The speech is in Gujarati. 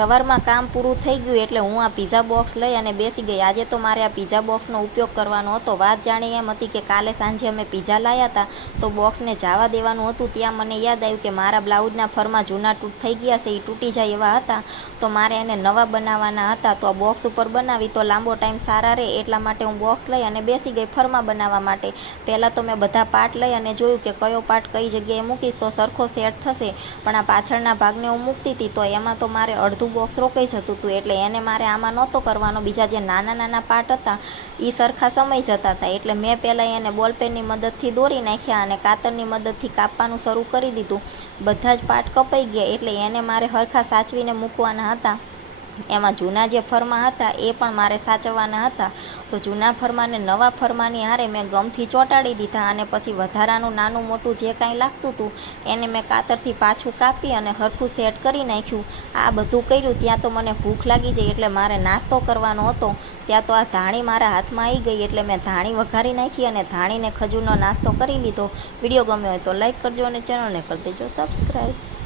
સવારમાં કામ પૂરું થઈ ગયું એટલે હું આ પીઝા બોક્સ લઈ અને બેસી ગઈ. આજે તો મારે આ પીઝા બોક્સનો ઉપયોગ કરવાનો હતો. વાત જાણી એમ હતી કે કાલે સાંજે અમે પીઝા લાવ્યા હતા, તો બોક્સને જવા દેવાનું હતું. ત્યાં મને યાદ આવ્યું કે મારા બ્લાઉઝના ફરમાં જૂના તૂટ થઈ ગયા છે એ તૂટી જાય એવા હતા. તો મારે એને નવા બનાવવાના હતા. તો આ બોક્સ ઉપર બનાવી તો લાંબો ટાઈમ સારા રહે એટલા માટે હું બોક્સ લઈ અને બેસી ગઈ ફરમાં બનાવવા માટે. પહેલાં તો મેં બધા પાર્ટ લઈ અને જોયું કે કયો પાર્ટ કઈ જગ્યાએ મૂકીશ તો સરખો સેટ થશે. પણ આ પાછળના ભાગને હું મૂકતી હતી તો એમાં તો મારે અડધું બોક્સ રોકાઈ જતું હતું એટલે એને મારે આમાં નહોતો કરવાનો. બીજા જે નાના નાના પાર્ટ હતા એ સરખા સમય જતા હતા. એટલે મેં પહેલાં એને બોલપેનની મદદથી દોરી નાખ્યા અને કાતરની મદદથી કાપવાનું શરૂ કરી દીધું. બધા જ પાર્ટ કપાઈ ગયા એટલે એને મારે હરખા સાચવીને મૂકવાના હતા. એમાં જૂના જે ફરમા હતા, એ પણ મારે સાચવવાના હતા. તો જૂના ફરમાને નવા ફરમાની હારે મેં ગમથી ચોંટાડી દીધા અને પછી વધારાનું નાનું મોટું જે કાંઈ લાગતું હતું એને મેં કાતરથી પાછું કાપી અને હરખું સેટ કરી નાખ્યું. આ બધું કર્યું ત્યાં તો મને ભૂખ લાગી જાય એટલે મારે નાસ્તો કરવાનો હતો. ત્યાં તો આ ધાણી મારા હાથમાં આવી ગઈ એટલે મેં ધાણી વઘારી નાખી અને ધાણીને ખજૂરનો નાસ્તો કરી લીધો. વીડિયો ગમ્યો હોય તો લાઈક કરજો અને ચેનલને કરી દેજો સબસ્ક્રાઈબ.